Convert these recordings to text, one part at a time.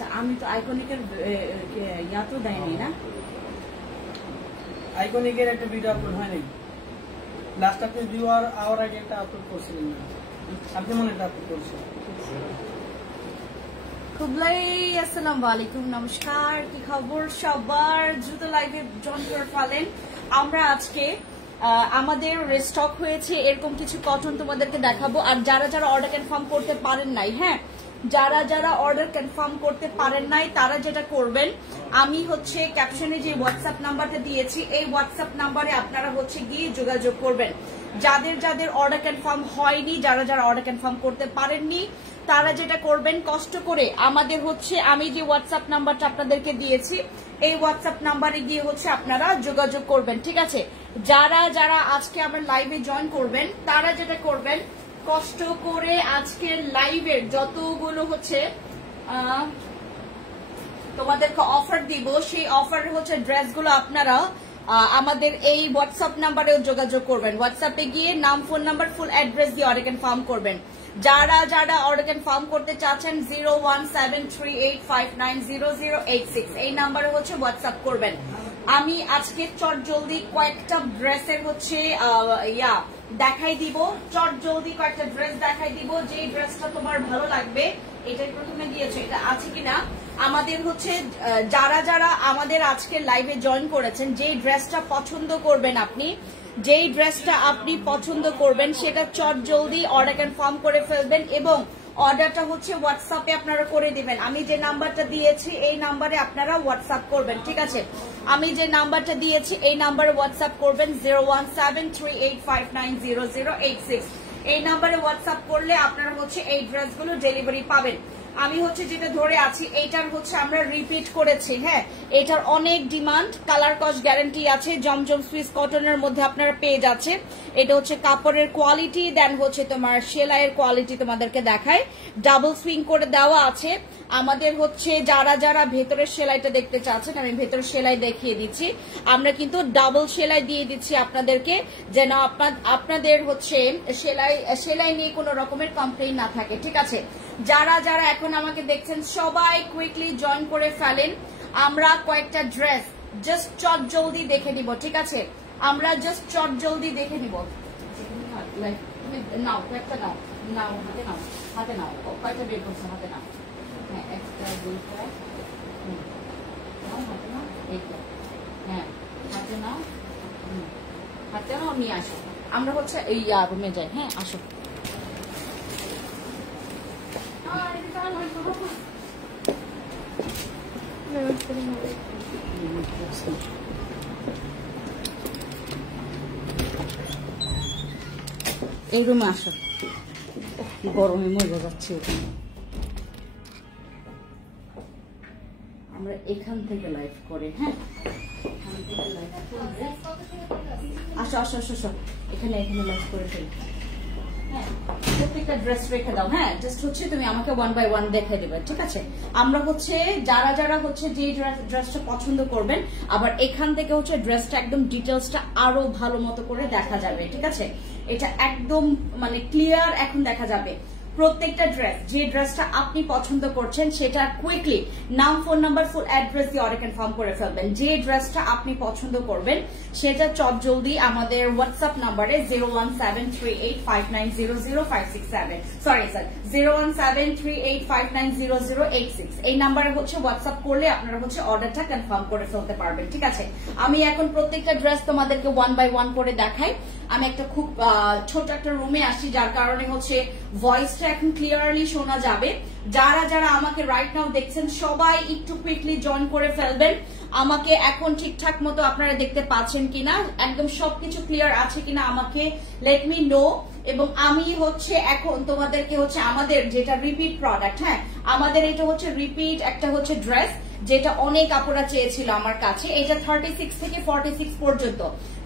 আচ্ছা আমি তো আইকনিকের ইয়া তো দেয়নি না, আইকনিকের একটা ভিডিও আপলোড হয়নি, লাস্ট আপনি 2 আওয়ার আগে একটা আপলোড করছিলেন না, আপনি মনে একটা আপলোড করছেন। কুবলাই আসসালামু আলাইকুম, নমস্কার, কি খবর সবার? দ্রুত লাইভে জয়েন করে ফেলেন। আমরা আজকে আমাদের রিস্টক হয়েছে এরকম কিছু কটন তোমাদেরকে দেখাবো। আর যারা যারা অর্ডার কনফার্ম করতে পারেন নাই, হ্যাঁ যারা যারা অর্ডার কনফার্ম করতে পারেন নাই তারা যেটা করবেন, আমি হচ্ছে ক্যাপশনে যে হোয়াটসঅ্যাপ নাম্বারটা দিয়েছি এই হোয়াটসঅ্যাপ নাম্বারে আপনারা হচ্ছে গিয়ে যোগাযোগ করবেন। যাদের যাদের অর্ডার কনফার্ম হয়নি, যারা যারা অর্ডার কনফার্ম করতে পারেননি তারা যেটা করবেন, কষ্ট করে আমাদের হচ্ছে আমি যে হোয়াটসঅ্যাপ নাম্বারটা আপনাদেরকে দিয়েছি এই হোয়াটসঅ্যাপ নাম্বারে গিয়ে হচ্ছে আপনারা যোগাযোগ করবেন, ঠিক আছে? যারা যারা আজকে আমার লাইভে জয়েন করবেন তারা যেটা করবেন, কষ্ট করে আজকের লাইভের যতগুলো হচ্ছে তোমাদেরকে অফার দিব সেই অফার হচ্ছে ড্রেসগুলো আপনারা আমাদের এই হোয়াটসঅ্যাপ নাম্বারেও যোগাযোগ করবেন। হোয়াটসঅ্যাপে গিয়ে নাম, ফোন নাম্বার, ফুল অ্যাড্রেস দিয়ে অর্ডার কনফার্ম করবেন। যারা যারা অর্ডার কনফার্ম করতে চাচ্ছেন 01738590086 এই নাম্বারে হচ্ছে হোয়াটসঅ্যাপ করবেন। আমি আজকে চট জলদি কয়েকটা ড্রেসের হচ্ছে দেখাই দিব, চট জলদি কয়েকটা ড্রেস দেখাই দিব। যে ড্রেসটা তোমার ভালো লাগবে, এটাই প্রথমে দিয়েছে, এটা আছে কিনা আমাদের হচ্ছে যারা যারা আমাদের আজকে লাইভে জয়েন করেছেন, যে ড্রেসটা পছন্দ করবেন আপনি, যেই ড্রেসটা আপনি পছন্দ করবেন সেটা চট জলদি অর্ডার কনফার্ম করে ফেলবেন এবং অর্ডারটা হচ্ছে হোয়াটসঅ্যাপে আপনারা করে দিবেন। আমি যে নাম্বারটা দিয়েছি এই নাম্বারে আপনারা হোয়াটসঅ্যাপ করবেন, ঠিক আছে? আমি যে নাম্বারটা দিয়েছি এই নাম্বারে হোয়াটসঅ্যাপ করবেন 01738590086 এই নাম্বারে হোয়াটসঅ্যাপ করলে আপনারা হচ্ছে এই ড্রেসগুলো ডেলিভারি পাবেন। আমি হচ্ছে যেটা ধরে আছি এইটার হচ্ছে আমরা রিপিট করেছি, হ্যাঁ এটার অনেক ডিমান্ড, কালার কস্ট গ্যারান্টি আছে, জমজম সুইস কটনের মধ্যে আপনারা পেয়ে যাচ্ছে। এটা হচ্ছে কাপড়ের কোয়ালিটি, দেন হচ্ছে তোমার সেলাইয়ের কোয়ালিটি তোমাদেরকে দেখায়, ডাবল সুইং করে দেওয়া আছে। আমাদের হচ্ছে যারা যারা ভেতরের সেলাইটা দেখতে চাচ্ছেন আমি ভেতরের সেলাই দেখিয়ে দিচ্ছি, আমরা কিন্তু ডাবল সেলাই দিয়ে দিচ্ছি আপনাদেরকে, যেন আপনাদের হচ্ছে সেলাই নিয়ে কোনো রকমের কমপ্লেইন না থাকে, ঠিক আছে? যারা যারা এখন আমাকে দেখছেন সবাই কুইকলি জয়েন করে ফেলেন। আমরা কয়েকটা ড্রেস জাস্ট চট জলদি দেখে নিব, ঠিক আছে? আমরা জাস্ট চট জলদি দেখে নিব। নাও কয়েকটা নাও, নাও হাতে নাও, হাতে নাও, কয়েকটা বের করছো হাতে নাও, হ্যাঁ একটা দুইটা, হাতে নাও, এইটা, হ্যাঁ হাতে নাও, হাতে নাও, নিয়ে আসো। আমরা হচ্ছে এই রুমে যাই, হ্যাঁ আসো। এই রুমে আসো, গরমে মরে যাচ্ছে। আমরা এখান থেকে লাইভ করে, হ্যাঁ আসো আসো আসো আসো, এখানে এখানে লাইভ করে ফেলি। প্রত্যেকটা ড্রেস রেখে দাও, হ্যাঁ জাস্ট হচ্ছে তুমি আমাকে 1 বাই 1 দেখে দেবে, ঠিক আছে? আমরা হচ্ছে যারা যারা হচ্ছে যে ড্রেসটা পছন্দ করবেন, আবার এখান থেকে হচ্ছে ড্রেসটা একদম ডিটেলসটা আরো ভালো মতো করে দেখা যাবে, ঠিক আছে? এটা একদম মানে ক্লিয়ার এখন দেখা যাবে প্রত্যেকটা ড্রেস। যে ড্রেসটা আপনি পছন্দ করছেন সেটা কুইকলি নাম, ফোন নাম্বার, ফুল অ্যাড্রেস দিয়ে অর্ডার কনফার্ম করে ফেলবেন। যে ড্রেসটা আপনি পছন্দ করবেন সেটা চট জলদি আমাদের হোয়াটসঅ্যাপ নাম্বারে 01738590056 সরি স্যার 01738590086 এই নাম্বারে হচ্ছে হোয়াটসঅ্যাপ করলে আপনারা হচ্ছে অর্ডারটা কনফার্ম করে ফেলতে পারবেন, ঠিক আছে? আমি এখন প্রত্যেকটা ড্রেস তোমাদেরকে 1 বাই 1 করে দেখাই। আমি একটা খুব ছোট একটা রুমে আসি, যার কারণে হচ্ছে ভয়েসটা এখন ক্লিয়ারলি শোনা যাবে। যারা যারা আমাকে রাইট নাও দেখছেন সবাই একটু কুইকলি জয়েন করে ফেলবেন। আমাকে এখন ঠিকঠাক মতো আপনারা দেখতে পাচ্ছেন কিনা, একদম সবকিছু ক্লিয়ার আছে কিনা আমাকে লেট মি নো। এবং আমি হচ্ছে এখন তোমাদেরকে হচ্ছে আমাদের যেটা রিপিট প্রোডাক্ট, হ্যাঁ আমাদের এটা হচ্ছে রিপিট একটা হচ্ছে ড্রেস, যেটা অনেক আপুরা চেয়েছিল আমার কাছে। এটা 36 থেকে 46 পর্যন্ত,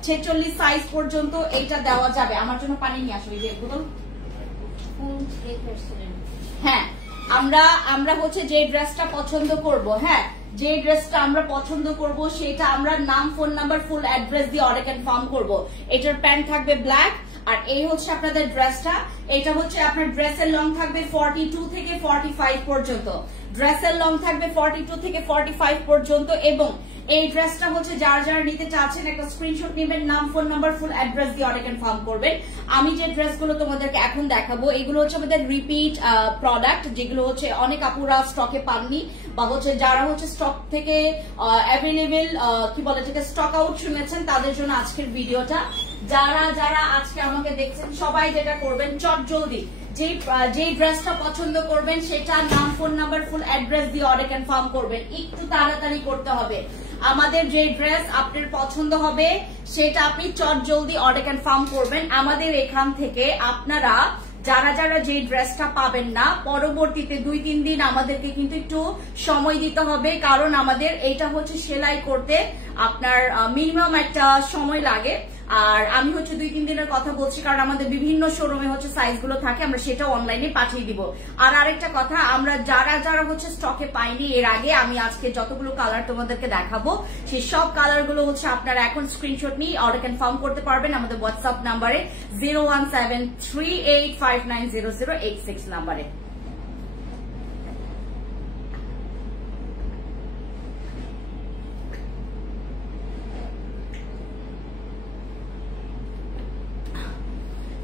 46 সাইজ পর্যন্ত এইটা দেওয়া যাবে। আমার জন্য পানি নিয়ে আসবে যে বোতল। হ্যাঁ আমরা হচ্ছে যে ড্রেসটা পছন্দ করব, হ্যাঁ যে ড্রেসটা আমরা পছন্দ করব সেটা আমরা নাম, ফোন নাম্বার, ফুল অ্যাড্রেস দিয়ে অর্ডার কনফার্ম করব। এটার প্যান্ট থাকবে ব্ল্যাক, আর এই হচ্ছে আপনাদের ড্রেসটা। এটা হচ্ছে আপনার ড্রেসের লং থাকবে 42 থেকে 45 পর্যন্ত। ড্রেসের লং থাকবে 42 থেকে 45 পর্যন্ত এবং এই ড্রেসটা হচ্ছে যারা নিতে চাচ্ছেন একটা স্ক্রিনশট নেবেন, নাম, ফোন নাম্বার, ফুল অ্যাড্রেস দিয়ে অর্ডার কনফার্ম করবেন। আমি যে ড্রেসগুলো তোমাদেরকে এখন দেখাবো এগুলো হচ্ছে আমাদের রিপিট প্রোডাক্ট, যেগুলো হচ্ছে অনেক আপুরা স্টকে পাননি বা হচ্ছে যারা হচ্ছে স্টক থেকে অ্যাভেলেবেল কি বলে এটাকে স্টক আউট শুনেছেন তাদের জন্য আজকের ভিডিওটা। যারা আজকে আমাকে দেখছেন সবাই যেটা করবেন চট জলদি যে ড্রেসটা পছন্দ করবেন সেটা নাম, ফোন নাম্বার, ফুল অ্যাড্রেস দিয়ে অর্ডার কনফার্ম করবেন। একটু তাড়াতাড়ি করতে হবে। আমাদের যে ড্রেস আপনার পছন্দ হবে সেটা আপনি চট জলদি অর্ডার কনফার্ম করবেন। আমাদের এখান থেকে আপনারা যারা যে ড্রেসটা পাবেন না পরবর্তীতে 2-3 দিন আমাদেরকে কিন্তু একটু সময় দিতে হবে, কারণ আমাদের এইটা হচ্ছে সেলাই করতে আপনার মিনিমাম একটা সময় লাগে। আর আমি হচ্ছে 2-3 দিনের কথা বলছি কারণ আমাদের বিভিন্ন শোরুমে হচ্ছে সাইজগুলো থাকে, আমরা সেটা অনলাইনে পাঠিয়ে দিব। আর আরেকটা কথা, আমরা যারা হচ্ছে স্টকে পাইনি এর আগে আমি আজকে যতগুলো কালার তোমাদেরকে দেখাবো সেই সব কালারগুলো হচ্ছে আপনারা এখন স্ক্রিনশট নিয়ে অর্ডার কনফার্ম করতে পারবেন আমাদের হোয়াটসঅ্যাপ নাম্বারে 01738590086 নাম্বারে।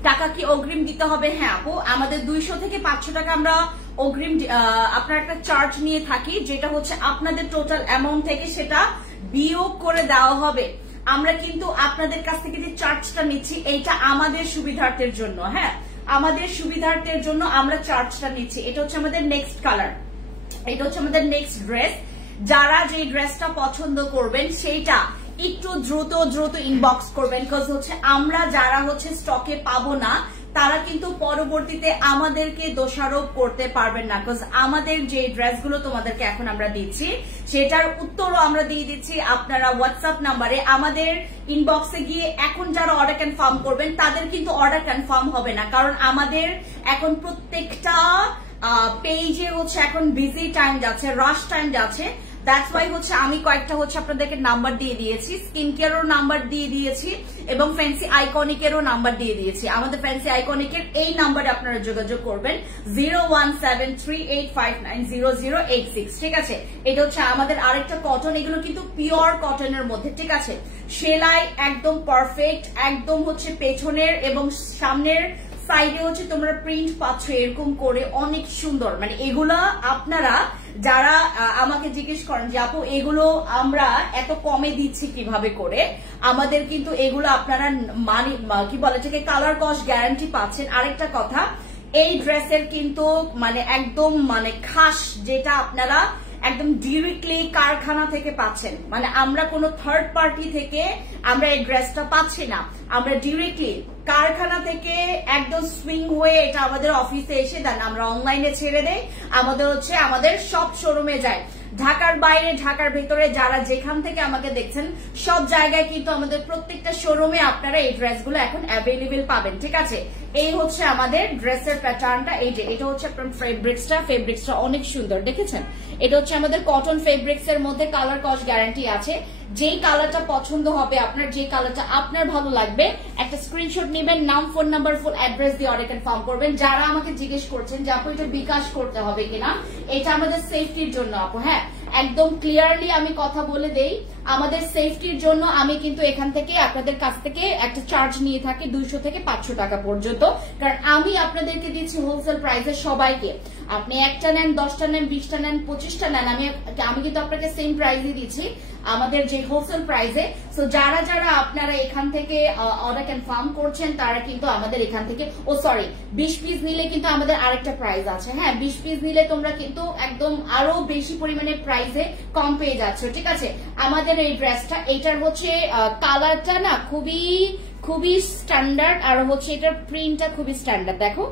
টাকা কি অগ্রিম দিতে হবে? হ্যাঁ আপু, আমাদের 200 থেকে 500 টাকা আমরা অগ্রিম আপনার একটা চার্জ নিয়ে থাকি, যেটা হচ্ছে আপনাদের টোটাল অ্যামাউন্ট থেকে সেটা বিয়োগ করে দেওয়া হবে। আমরা কিন্তু আপনাদের কাছ থেকে যে চার্জটা নিচ্ছি এইটা আমাদের সুবিধার্থের জন্য, হ্যাঁ আমাদের সুবিধার্থের জন্য আমরা চার্জটা নিচ্ছি। এটা হচ্ছে আমাদের নেক্সট কালার, এটা হচ্ছে আমাদের নেক্সট ড্রেস। যারা যে ড্রেসটা পছন্দ করবেন সেইটা একটু দ্রুত ইনবক্স করবেন, বিকজ হচ্ছে আমরা যারা হচ্ছে স্টকে পাবো না তারা কিন্তু পরবর্তীতে আমাদেরকে দোষারোপ করতে পারবেন না, বিকজ আমাদের যে ড্রেসগুলো তোমাদেরকে এখন আমরা দিচ্ছি সেটার উত্তরও আমরা দিয়ে দিচ্ছি আপনারা হোয়াটসঅ্যাপ নাম্বারে। আমাদের ইনবক্সে গিয়ে এখন যারা অর্ডার কনফার্ম করবেন তাদের কিন্তু অর্ডার কনফার্ম হবে না, কারণ আমাদের এখন প্রত্যেকটা পেজে হচ্ছে এখন বিজি টাইম যাচ্ছে, রাশ টাইম যাচ্ছে। দ্যাটস ওয়াই হচ্ছে আমি কয়েকটা হচ্ছে আপনাদেরকে নাম্বার দিয়ে দিয়েছি, স্কিন কেয়ারও নাম্বার দিয়ে দিয়েছি এবং ফ্যান্সি আইকনিকেরও নাম্বার দিয়ে দিয়েছি। আমাদের ফ্যান্সি আইকনিকের এই নাম্বারে আপনারা যোগাযোগ করবেন 01738590086, ঠিক আছে। এটা হচ্ছে আমাদের আরেকটা কটন, এগুলো কিন্তু পিওর কটনের মধ্যে, ঠিক আছে। সেলাই একদম পারফেক্ট, একদম হচ্ছে পেছনের এবং সামনের সাইডে হচ্ছে তোমরা প্রিন্ট পাচ্ছ এরকম করে, অনেক সুন্দর। মানে এগুলা আপনারা যারা আমাকে জিজ্ঞেস করেন যে আপু এগুলো আমরা এত কমে দিচ্ছি কিভাবে করে, আমাদের কিন্তু এগুলো আপনারা মানে কি বলে এটাকে কালার কস্ট গ্যারান্টি পাচ্ছেন। আরেকটা কথা, এই ড্রেসের কিন্তু মানে একদম মানে খাস যেটা আপনারা একদম ডিরেক্টলি কারখানা থেকে পাচ্ছেন, মানে আমরা কোনো থার্ড পার্টি থেকে আমরা এই ড্রেসটা পাচ্ছি না, আমরা ডিরেক্টলি কারখানা থেকে একদম সুইং হয়ে এটা আমাদের অফিসে এসে দেন, আমরা অনলাইনে ছেড়ে দেই, আমাদের হচ্ছে আমাদের সব শোরুমে যায়। ঢাকার বাইরে ঢাকার ভেতরে যারা যেখান থেকে আমাকে দেখছেন সব জায়গায় কিন্তু আমাদের প্রত্যেকটা শোরুমে আপনারা এই ড্রেসগুলো এখন অ্যাভেলেবেল পাবেন, ঠিক আছে। এই হচ্ছে আমাদের ড্রেসের প্যাটার্নটা, এই যে এটা হচ্ছে আপনার ফেব্রিক্সটা অনেক সুন্দর, দেখেছেন। এটা হচ্ছে আমাদের কটন ফেব্রিক্স এর মধ্যে কালার কস্ট গ্যারান্টি আছে। যেই কালারটা পছন্দ হবে আপনার, যে কালারটা আপনার ভালো লাগবে একটা স্ক্রিনশট নেবেন, নাম, ফোন নাম্বার, ফুল অ্যাড্রেস দিয়ে অর্ডার কনফার্ম করবেন। যারা আমাকে জিজ্ঞেস করছেন যে আপু এটা বিকাশ করতে হবে কিনা, এটা আমাদের সেফটির জন্য আপু, হ্যাঁ একদম ক্লিয়ারলি আমি কথা বলে দেই, আমাদের সেফটির জন্য আমি কিন্তু এখান থেকে আপনাদের কাছ থেকে একটা চার্জ নিয়ে থাকি 200 থেকে 500 টাকা পর্যন্ত, কারণ আমি আপনাদেরকে দিচ্ছি হোলসেল প্রাইসে সবাইকে। আপনি একটা নেন, 10টা নেন, 20টা নেন, 25টা নেন, আমি কিন্তু আপনাকে সেম প্রাইসে দিচ্ছি আমাদের যে হোলসেল প্রাইসে। সো যারা আপনারা এখান থেকে অর্ডার কনফার্ম করছেন তারা কিন্তু আমাদের এখান থেকে 20 পিস নিলে কিন্তু আমাদের আরেকটা প্রাইস আছে, হ্যাঁ 20 পিস নিলে তোমরা কিন্তু একদম আরো বেশি পরিমাণে প্রাইসে কম পেয়ে যাচ্ছ, ঠিক আছে। আমাদের এই ড্রেসটা এইটার হচ্ছে কালারটা না খুবই স্ট্যান্ডার্ড, আর হচ্ছে এটার প্রিন্টটা খুবই স্ট্যান্ডার্ড, দেখো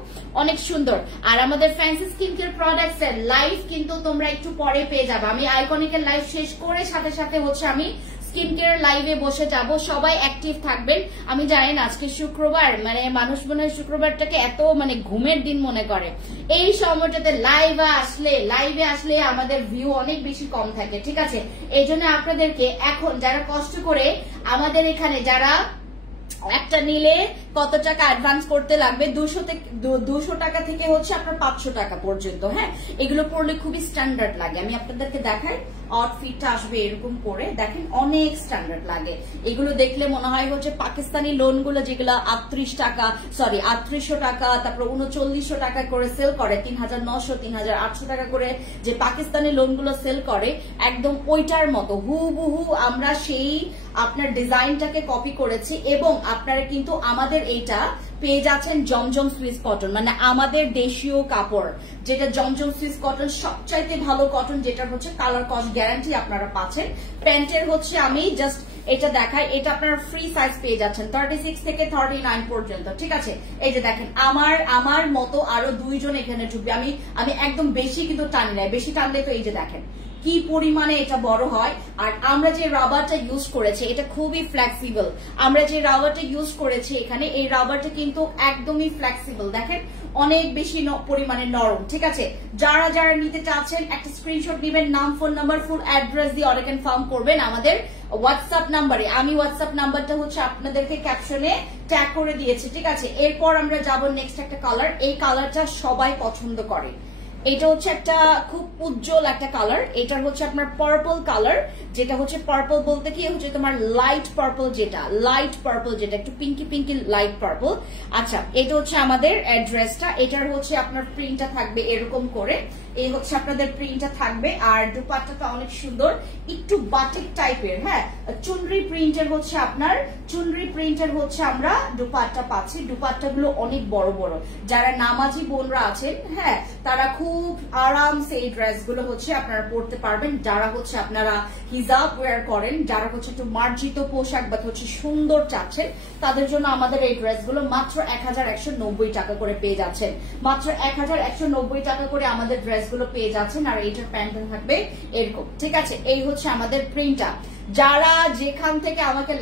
অনেক সুন্দর। আর আমাদের ফ্যান্সি স্কিন কেয়ার প্রোডাক্টস এর লাইভ কিন্তু তোমরা একটু পরে পেয়ে যাবে। আমি আইকনিকের লাইভ শেষ করে সাথে হচ্ছে আমি স্কিন কেয়ার লাইভে বসে যাব, সবাই অ্যাক্টিভ থাকবেন। আমি জানি না আজকে শুক্রবার, মানে মানুষ মনে হয় শুক্রবারটাকে এত মানে ঘুমের দিন মনে করে, এই সময়টাতে লাইভে আসলে আমাদের ভিউ অনেক বেশি কম থাকে, ঠিক আছে। এই জন্য আপনাদেরকে এখন যারা কষ্ট করে আমাদের এখানে যারা একটা নিলে কত টাকা অ্যাডভান্স করতে লাগবে, 200 টাকা থেকে হচ্ছে আপনার 500 টাকা পর্যন্ত। হ্যাঁ, এগুলো পরলে খুবই স্ট্যান্ডার্ড লাগে। আমি আপনাদেরকে দেখাই, আউটফিটটা আসবে এরকম করে, দেখেন অনেক স্ট্যান্ডার্ড লাগে। এগুলো দেখলে মনে হয় হচ্ছে পাকিস্তানি লোন গুলো যেগুলো 3800 টাকা, তারপর 3900 টাকা করে সেল করে, 3900 3800 টাকা করে যে পাকিস্তানি লোন গুলো সেল করে, একদম ওইটার মতো হুবহু আমরা সেই আপনার ডিজাইনটাকে কপি করেছি। এবং আপনারা কিন্তু আমাদের এইটা পেয়ে যাচ্ছেন জমজম সুইস কটন, মানে আমাদের দেশীয় কাপড়, যেটা জমজম সুইস কটন সবচাইতে ভালো কটন, যেটা হচ্ছে কালার কস্ট গ্যারান্টি আপনারা পাচ্ছেন। প্যান্টের হচ্ছে আমি জাস্ট এটা দেখাই, এটা আপনারা ফ্রি সাইজ পেয়ে যাচ্ছেন 36 থেকে 39 পর্যন্ত। ঠিক আছে, এই যে দেখেন আমার মতো আরো 2 জন এখানে ঢুকবে। আমি একদম বেশি কিন্তু টানি নাই, বেশি টানলে তো এই যে দেখেন কি পরিমাণে এটা বড় হয়। আর আমরা যে রাবারটা ইউজ করেছি এটা খুবই ফ্লেক্সিবল। আমরা যে রাবারটা ইউজ করেছি এখানে, এই রাবারটা কিন্তু একদমই ফ্লেক্সিবল, দেখেন অনেক বেশি পরিমাণে নরম। ঠিক আছে, যারা যারা নিতে চাচ্ছেন একটা স্ক্রিনশট দিবেন, নাম, ফোন নাম্বার, ফুল অ্যাড্রেস দিয়ে অর্ডার কনফার্ম করবেন আমাদের হোয়াটসঅ্যাপ নাম্বারে। আমি হোয়াটসঅ্যাপ নাম্বারটা হচ্ছে আপনাদেরকে ক্যাপশনে ট্যাগ করে দিয়েছি। ঠিক আছে, এরপর আমরা যাব নেক্সট একটা কালার। এই কালারটা সবাই পছন্দ করে, এটা হচ্ছে একটা খুব উজ্জ্বল একটা কালার। এটার হচ্ছে আপনার পার্পল কালার, যেটা হচ্ছে পার্পল বলতে কি হচ্ছে তোমার লাইট পার্পল, যেটা একটু পিঙ্কি লাইট পার্পল। আচ্ছা, এটা হচ্ছে আমাদের অ্যাড্রেসটা। এটার হচ্ছে আপনার প্রিন্টটা থাকবে এরকম করে, এই হচ্ছে আপনাদের প্রিন্টটা থাকবে। আর দুপাট্টাটা অনেক সুন্দর, একটু বাটিক টাইপের। হ্যাঁ, চুনরি প্রিন্টের হচ্ছে আমরা দুপাট্টা পাচ্ছি। দুপাট্টাগুলো অনেক বড় বড়, যারা নামাজি বোনরা আছেন, হ্যাঁ, তারা খুব আরামসে এই ড্রেসগুলো হচ্ছে আপনারা পরতে পারবেন। যারা হচ্ছে আপনারা হিজাব ওয়্যার করেন, যারা হচ্ছে একটু মার্জিত পোশাক বা হচ্ছে সুন্দর চাচ্ছেন, তাদের জন্য আমাদের এই ড্রেসগুলো মাত্র 1190 টাকা করে পেয়ে যাচ্ছেন। মাত্র 1190 টাকা করে আমাদের ড্রেসগুলো পেয়ে যাচ্ছেন। আর এইটার প্যান্টটা থাকবে এরকম। ঠিক আছে, এই হচ্ছে আমাদের প্রিন্টটা। যারা যেখান থেকে আমাকে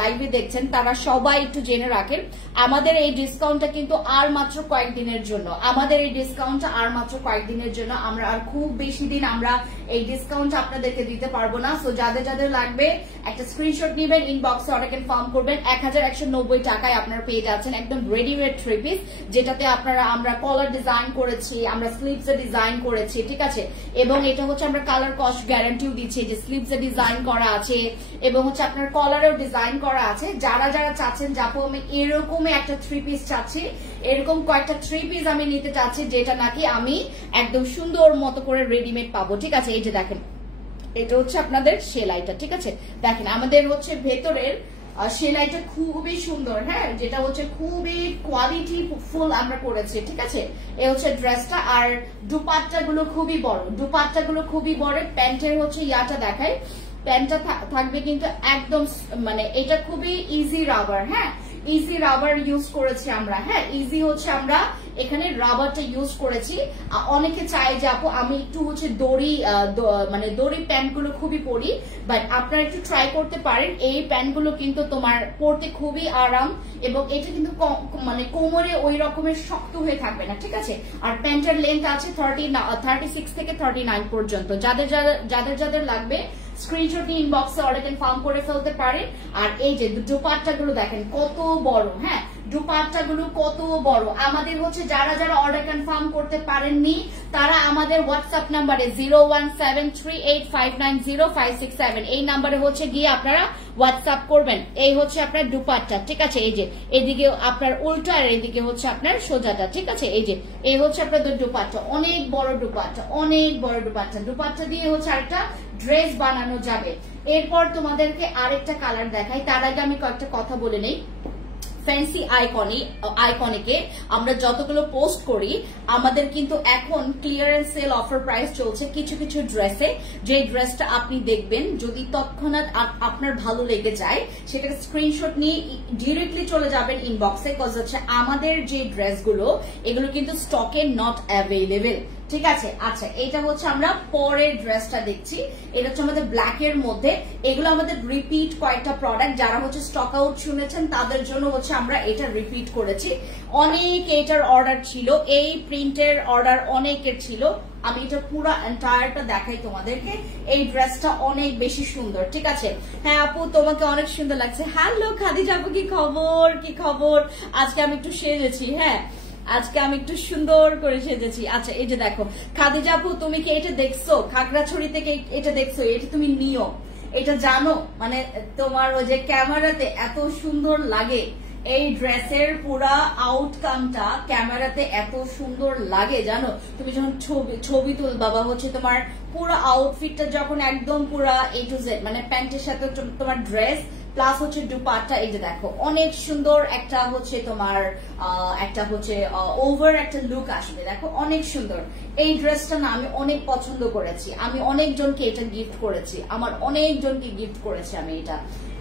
লাইভে দেখছেন তারা সবাই একটু জেনে রাখেন, আমাদের এই ডিসকাউন্টটা কিন্তু আর মাত্র কয়েকদিনের জন্য। আমরা আর খুব বেশি দিন আমরা এই ডিসকাউন্ট আপনাদেরকে দিতে পারবো না। সো যাদের যাদের লাগবে একটা স্ক্রিনশট নেবেন, ইনবক্সে অর্ডার কনফার্ম করবেন। 1190 টাকায় আপনারা পেয়ে যাচ্ছেন একদম রেডিমেড থ্রি পিস, যেটাতে আমরা কলার ডিজাইন করেছি, আমরা স্লিভস এ ডিজাইন করেছি। ঠিক আছে, এবং এটা হচ্ছে আমরা কালার কস্ট গ্যারান্টিও দিচ্ছি, যে স্লিভস এ ডিজাইন করা আছে এবং হচ্ছে আপনার কলারেও ডিজাইন করা আছে। যারা যারা চাচ্ছেন যাপু আমি এরকম একটা থ্রি পিস চাচ্ছি, এরকম কয়েকটা থ্রি পিস আমি নিতে চাচ্ছি, যেটা নাকি আমি একদম সুন্দর মতো করে রেডিমেড পাবো। ঠিক আছে, এই যে দেখেন এটা হচ্ছে আপনাদের সেলাইটা। ঠিক আছে, দেখেন আমাদের হচ্ছে ভেতরের সেলাইটা খুবই সুন্দর, হ্যাঁ, যেটা হচ্ছে খুবই কোয়ালিটি ফুল আমরা করেছি। ঠিক আছে, এই হচ্ছে ড্রেসটা। আর দুপাট্টাগুলো খুবই বড়। প্যান্টের হচ্ছে ইয়াটা দেখায়, প্যান্টটা থাকবে কিন্তু একদম মানে এটা খুবই ইজি রাবার। হ্যাঁ, ইজি রাবার ইউজ করেছি আমরা। হ্যাঁ, ইজি হচ্ছে আমরা এখানে রাবারটা ইউজ করেছি। অনেকে চায় যে আপু আমি একটু হচ্ছে দড়ি প্যান্টগুলো খুবই পরি, বাট আপনারা একটু ট্রাই করতে পারেন। এই প্যান্টগুলো কিন্তু তোমার পরতে খুবই আরাম, এবং এটা কিন্তু মানে কোমরে ওই রকমের শক্ত হয়ে থাকবে না। ঠিক আছে, আর প্যান্টের লেন্থ আছে 36 থেকে 39 পর্যন্ত। যাদের লাগবে স্ক্রিনশট নিয়ে ইনবক্সে অর্ডার কনফার্ম করে ফেলতে পারেন। আর এই যে দুপাট্টাগুলো দেখেন কত বড়। হ্যাঁ, দুপাট্টাগুলো কত বড়। আমাদের হচ্ছে যারা যারা অর্ডার কনফার্ম করতে পারেননি তারা আমাদের হোয়াটসঅ্যাপ নাম্বারে 017385905667 এই নাম্বারে হচ্ছে গিয়ে আপনারা হোয়াটসঅ্যাপ করবেন। এই হচ্ছে আপনার দুপাট্টা। ঠিক আছে, এই যে এদিকে আপনার উল্টা আর এদিকে হচ্ছে আপনার সোজাটা। ঠিক আছে, এই হচ্ছে আপনাদের দুপাট্টা, অনেক বড় দুপাট্টা। দুপাট্টা দিয়ে হচ্ছে আরেকটা ড্রেস বানানো যাবে। এরপর তোমাদেরকে আরেকটা কালার দেখাই, তার আগে আমি কয়েকটা কথা বলে নেই। ফ্যান্সি আইকনিকে আমরা যতগুলো পোস্ট করি, আমাদের কিন্তু এখন ক্লিয়ারেন্স সেল অফার প্রাইস চলছে কিছু কিছু ড্রেসে। যে ড্রেসটা আপনি দেখবেন, যদি তৎক্ষণাৎ আপনার ভালো লেগে যায়, সেটাকে স্ক্রিনশট নিয়ে ডিরেক্টলি চলে যাবেন ইনবক্সে, কজ হচ্ছে আমাদের যে ড্রেসগুলো এগুলো কিন্তু স্টকে নট অ্যাভেলেবেল। ঠিক আছে। আচ্ছা, এটা হচ্ছে আমরা পরের ড্রেসটা দেখছি। এটা হচ্ছে আমাদের ব্ল্যাক এর মধ্যে। এগুলো আমাদের রিপিট কয়েকটা প্রোডাক্ট, যারা হচ্ছে স্টক আউট শুনেছেন তাদের জন্য হচ্ছে আমরা এটা রিপিট করেছি। অনেক এটার অর্ডার ছিল, এই প্রিন্টের অর্ডার অনেকের ছিল। আমি এটা পুরো এন্টায়ারটা দেখাই তোমাদেরকে। এই ড্রেসটা অনেক বেশি সুন্দর, ঠিক আছে। হ্যাঁ আপু, তোমাকে অনেক সুন্দর লাগছে। হ্যালো খাদিজা আপু, কি খবর, কি খবর? আজকে আমি একটু সেজেছি, হ্যাঁ আজকে আমি একটু সুন্দর করে সেজেছি। আচ্ছা, এই যে দেখো খাদিজা আপু, তুমি কি এটা দেখছো? খাগড়াছড়ি থেকে এটা দেখছো? এটা তুমি নিও, এটা জানো মানে তোমার ওই যে ক্যামেরাতে এত সুন্দর লাগে, এই ড্রেসের পুরা আউটকামটা ক্যামেরাতে এত সুন্দর লাগে জানো। তুমি যখন ছবি তুলবা বা হচ্ছে তোমার পুরো আউটফিটটা যখন একদম পুরা A to Z, মানে প্যান্টের সাথে তোমার ড্রেস প্লাস হচ্ছে দুপাট্টা, এই যে দেখো অনেক সুন্দর একটা হচ্ছে তোমার একটা হচ্ছে ওভার একটা লুক আসবে। দেখো অনেক সুন্দর এই ড্রেসটা না, আমি অনেক পছন্দ করেছি। আমি অনেকজনকে এটা গিফট করেছি, আমার অনেকজনকে গিফট করেছি আমি এটা।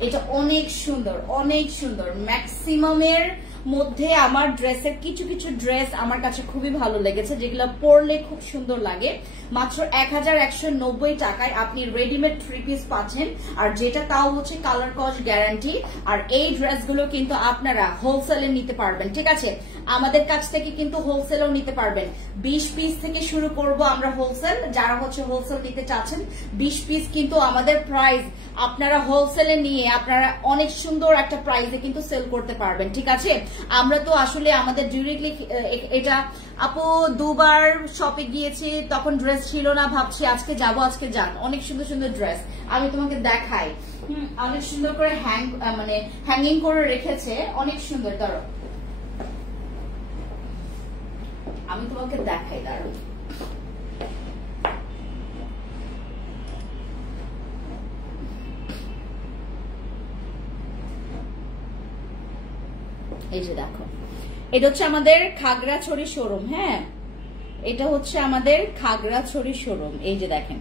এটা অনেক সুন্দর, অনেক সুন্দর। ম্যাক্সিমামের মধ্যে আমার ড্রেসের কিছু কিছু ড্রেস আমার কাছে খুবই ভালো লেগেছে, যেগুলো পরলে খুব সুন্দর লাগে। মাত্র 1190 টাকায় আপনি রেডিমেড 3 পিস পাচ্ছেন, আর যেটা তাও হচ্ছে কালার কস্ট গ্যারান্টি। আর এই ড্রেসগুলো কিন্তু আপনারা হোলসেলে নিতে পারবেন, ঠিক আছে। আমাদের কাছ থেকে কিন্তু হোলসেলও নিতে পারবেন। 20 পিস থেকে শুরু করব আমরা হোলসেল। যারা হচ্ছে হোলসেল নিতে চাচ্ছেন 20 পিস কিন্তু আমাদের প্রাইস, আপনারা হোলসেলে নিয়ে আপনারা অনেক সুন্দর একটা প্রাইসে কিন্তু সেল করতে পারবেন, ঠিক আছে। আমরা তো আসলে আমাদের ডিরেক্টলি এটা আপু দুবার শপে গিয়েছি, তখন ড্রেস ছিল না, ভাবছি আজকে যাব, আজকে যান। অনেক সুন্দর সুন্দর ড্রেস আমি তোমাকে দেখাই। অনেক সুন্দর করে মানে হ্যাঙ্গিং করে রেখেছে, অনেক সুন্দর। ধরো আমি তোমাকে দেখাই, দাঁড়ো। এই যে দেখো, এটা হচ্ছে আমাদের খাগড়াছড়ি শোরুম, হ্যাঁ এটা হচ্ছে আমাদের খাগড়াছড়ি শোরুম। এই যে দেখেন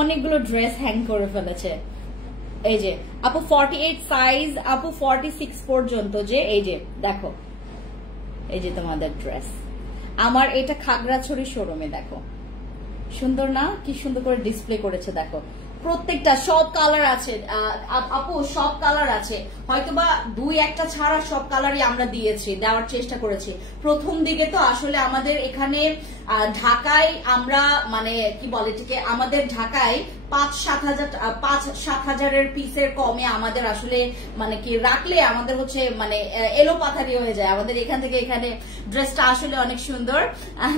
অনেকগুলো ড্রেস হ্যাং করে ফেলেছে। এই যে আপু 48 সাইজ, আপু 46 পর্যন্ত, যে এই যে দেখো, এই যে তোমাদের ড্রেস আমার এটা খাগড়াছড়ি শোরুমে। দেখো সুন্দর না, কি সুন্দর করে ডিসপ্লে করেছে। দেখো প্রত্যেকটা সব কালার আছে আপু, সব কালার আছে, হয়তোবা 2-1টা ছাড়া সব কালারই আমরা দিয়েছি, দেওয়ার চেষ্টা করেছি। প্রথম দিকে তো আসলে আমাদের এখানে ঢাকায় আমরা মানে কি বলে ঠিক, আমাদের ঢাকায় 5-7 হাজারের পিসের কমে আমাদের আসলে মানে কি রাখলে আমাদের হচ্ছে মানে এলো পাথারি হয়ে যায়। আমাদের এখান থেকে এখানে ড্রেসটা আসলে অনেক সুন্দর।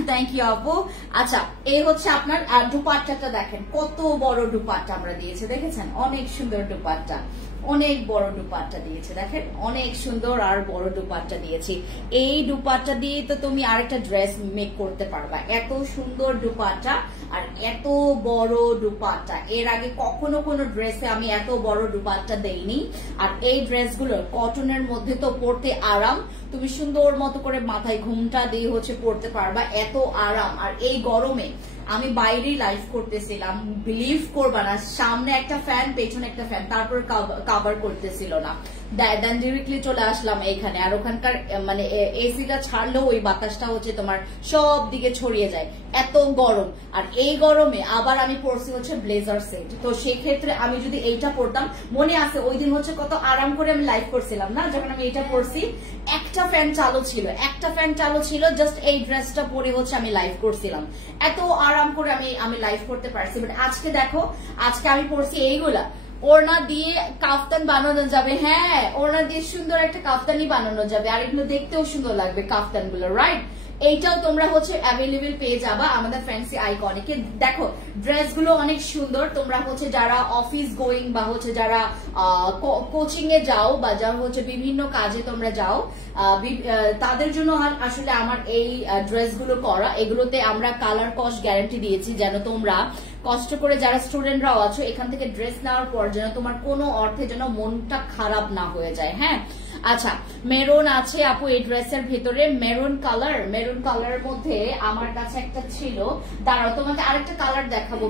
থ্যাংক ইউ আপু। আচ্ছা, এই হচ্ছে আপনার দুপাট্টাটা দেখেন, কত বড় দুপাট্টা আমরা দিয়েছি, দেখেছেন? অনেক সুন্দর দুপাট্টা, অনেক বড় দুপাট্টা দিয়েছে, দেখেন অনেক সুন্দর আর বড় দুপাট্টা দিয়েছি। এই দুপাট্টা দিয়ে তো তুমি আরেকটা ড্রেস মেক করতে পারবা, এত সুন্দর দুপাট্টা আর এত বড় দুপাট্টা। এর আগে কখনো কোনো ড্রেসে আমি এত বড় দুপাট্টা দেইনি। আর এই ড্রেসগুলো কটনের মধ্যে তো পরতে আরাম, তুমি সুন্দর মতো করে মাথায় ঘুমটা দিয়ে হচ্ছে পরতে পারবা, এত আরাম। আর এই গরমে আমি বাইরেই লাইভ করতেছিলাম, বিলিভ করবা না, সামনে একটা ফ্যান পেছনে একটা ফ্যান, তারপর কভার করতেছিল না, দেন ডিরেক্টলি চলে আসলাম এইখানে। আর ওখানকার মানে এসিটা ছাড়লেও ওই বাতাসটা হচ্ছে তোমার সব দিকে ছড়িয়ে যায়, এত গরম। আর এই গরমে আবার আমি পরছি হচ্ছে ব্লেজার সেট, তো সেক্ষেত্রে আমি যদি এইটা পরতাম, মনে আছে ওই দিন হচ্ছে কত আরাম করে আমি লাইভ করছিলাম না, যখন আমি এইটা পরছি একটা ফ্যান চালু ছিল, একটা ফ্যান চালু ছিল, জাস্ট এই ড্রেসটা পরে হচ্ছে আমি লাইভ করছিলাম, এত আরাম করে আমি লাইভ করতে পারছি। বাট আজকে দেখো, আজকে আমি পরছি এইগুলা, ওড়না দিয়ে কাফতান বানানো যাবে, হ্যাঁ ওড়না দিয়ে সুন্দর একটা কাফতানি বানানো যাবে, আর এগুলো দেখতেও সুন্দর লাগবে কাফতান গুলো, রাইট? এইটাও তোমরা হচ্ছে অ্যাভেলেবেল পেয়ে যাবা আমাদের ফ্যান্সি আইকনিকে। দেখো ড্রেসগুলো অনেক সুন্দর, তোমরা হচ্ছে যারা অফিস গোয়িং বা হচ্ছে যারা কোচিং এ যাও বা যারা হচ্ছে বিভিন্ন কাজে তোমরা যাও, তাদের জন্য আসলে আমার এই ড্রেসগুলো করা। এগুলোতে আমরা কালার কস্ট গ্যারান্টি দিয়েছি, যেন তোমরা কষ্ট করে যারা স্টুডেন্টরাও আছো এখান থেকে ড্রেস নেওয়ার পর যেন তোমার কোনো অর্থে যেন মনটা খারাপ না হয়ে যায়। হ্যাঁ, আচ্ছা মেরুন আছে আপু এই ড্রেসের ভিতরে, মেরুন কালারের মধ্যে আমার কাছে একটা ছিল, দাঁড়াও তোমাকে আরেকটা কালার দেখাবো,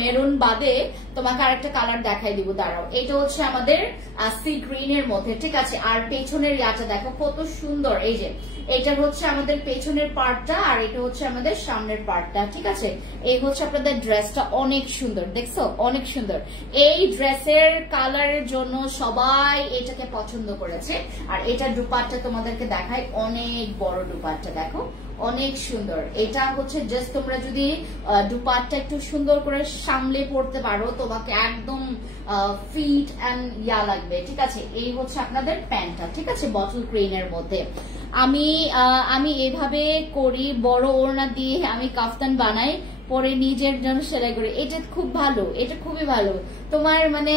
মেরুন বাদে তোমাকে আরেকটা কালার দেখাই দিব, দাঁড়াও। এটা হচ্ছে আমাদের সি গ্রিন এর মধ্যে, ঠিক আছে। আর পেছনের ইয়াটা দেখো কত সুন্দর, এই যে এটা হচ্ছে আমাদের পেছনের পার্টটা আর এটা হচ্ছে আমাদের সামনের পার্টটা, ঠিক আছে। এই হচ্ছে আপনাদের ড্রেসটা, অনেক সুন্দর, দেখছো অনেক সুন্দর। এই ড্রেসের কালারের জন্য সবাই এটাকে পছন্দ করেছে। আর এটা দুপাট্টা তোমাদেরকে দেখাই, অনেক বড় দুপাট্টা, দেখো অনেক সুন্দর। এটা হচ্ছে জাস্ট তোমরা যদি দুপাট্টা একটু সুন্দর করে সামলে পড়তে পারো তোমাকে একদম ফিট এন্ড ইয়া লাগবে, ঠিক আছে। এই হচ্ছে আপনাদের প্যান্টটা, ঠিক আছে, বটল গ্রিনের মধ্যে। আমি এভাবে করি, বড় ওড়না দিয়ে আমি কাফতান বানাই, পরে নিজের জন্য সেলাই করি। এটা খুব ভালো, এটা খুবই ভালো। তোমার মানে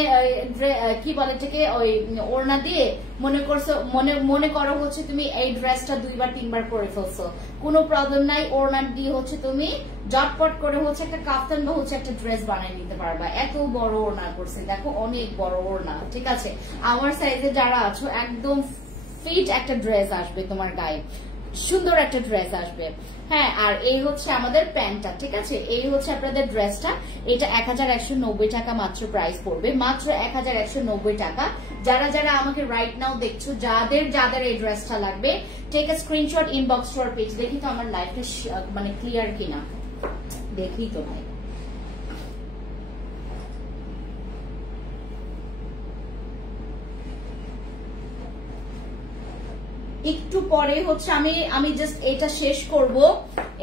কি বলে এটাকে, ওই ওড়না দিয়ে মনে করো হচ্ছে তুমি এই ড্রেসটা 2বার 3বার করে ফেলছো, কোনো প্রবলেম নাই। ওড়না দিয়ে হচ্ছে তুমি জটপট করে হচ্ছে একটা কাফতান বা হচ্ছে একটা ড্রেস বানিয়ে নিতে পারবা। এত বড় ওড়না করছে, দেখো অনেক বড় ওড়না, ঠিক আছে। আমার সাইজে যারা আছো একদম ফিট একটা ড্রেস আসবে তোমার গায়ে, সুন্দর একটা ড্রেস আসবে। হ্যাঁ, আর এই হচ্ছে আমাদের প্যান্টটা, ঠিক আছে। এই হচ্ছে আপনাদের ড্রেসটা, এটা 1190 টাকা মাত্র প্রাইস পড়বে, মাত্র 1190 টাকা। যারা আমাকে রাইট নাও দেখছো, যাদের এই ড্রেসটা লাগবে, take a screenshot, inbox to our page. দেখি তো আমার লাইফটা মানে ক্লিয়ার কিনা, দেখি তো ভাই। একটু পরে হচ্ছে আমি জাস্ট এটা শেষ করব,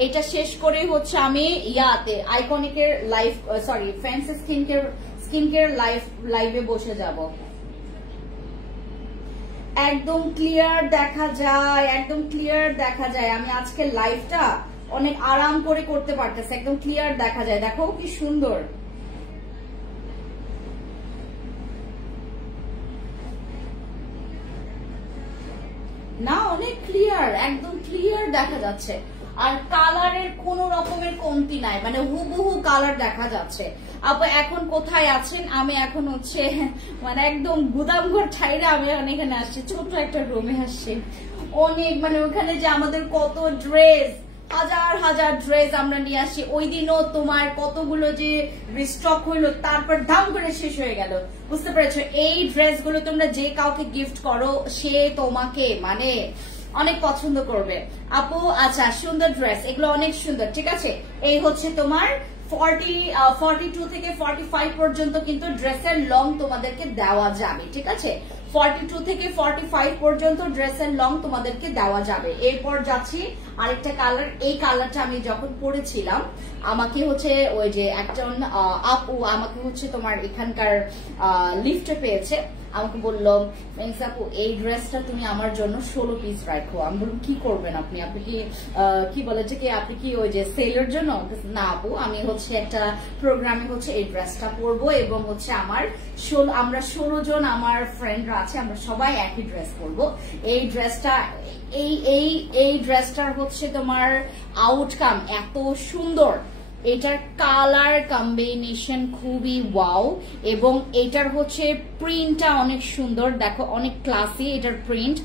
এটা শেষ করে হচ্ছে আমি ইয়াতে আইকনিকের live, sorry fancy skin care লাইভে বসে যাব। একদম ক্লিয়ার দেখা যায়, একদম ক্লিয়ার দেখা যায়। আমি আজকে লাইভটা অনেক আরাম করে করতে পারতেছি, একদম ক্লিয়ার দেখা যায়, দেখো কি সুন্দর। না অনেক ক্লিয়ার, একদম ক্লিয়ার দেখা যাচ্ছে। আর কালারের কোন রকমের কমতি নাই, মানে হুবহু কালার দেখা যাচ্ছে। আপু এখন কোথায় আছেন? আমি এখন হচ্ছে মানে একদম গুদামঘর ঠাইরে আমি এখানে আসছি, ছোট একটা রুমে আসছি। অনেক মানে ওখানে যে আমাদের কত ড্রেস, হাজার ড্রেস আমরা নিয়ে আসি। ওই দিনও তোমার কতগুলো যে রিস্টক হইলো, তারপর দাম করে শেষ হয়ে গেল, বুঝতে পেরেছো। এই ড্রেসগুলো তোমরা যে কাউকে গিফট করো, সে তোমাকে মানে অনেক পছন্দ করবে আপু। আচ্ছা সুন্দর ড্রেস, এগুলো অনেক সুন্দর, ঠিক আছে। এই হচ্ছে তোমার 42 থেকে 45 পর্যন্ত কিন্তু ড্রেসের লং তোমাদেরকে দেওয়া যাবে, ঠিক আছে। 42 থেকে 45 পর্যন্ত ড্রেসের লং তোমাদেরকে দেওয়া যাবে। এরপর যাচ্ছি আরেকটা কালার। এই কালারটা আমি যখন পরেছিলাম, আমাকে হচ্ছে ওই যে একজন আপু আমাকে হচ্ছে তোমার এখানকার লিফটে পেয়েছে, আমাকে বললো আপু এই ড্রেসটা তুমি আমার জন্য 16 পিস রাখো। আমি বললাম কি করবেন আপনি কি বলে যে আপনি কি ওই যে সেলের জন্য? না আপু, আমি হচ্ছে একটা প্রোগ্রামে হচ্ছে এই ড্রেসটা পরবো এবং হচ্ছে আমরা 16 জন আমার ফ্রেন্ডরা আছে, আমরা সবাই একই ড্রেস পরবো। এই ড্রেসটা এই ড্রেসটার হচ্ছে তোমার আউটকাম এত সুন্দর, এটার কালার কম্বিনেশন খুবই ওয়াও, এবং এটার হচ্ছে প্রিন্টটা অনেক সুন্দর, দেখো অনেক ক্লাসি এটার প্রিন্ট।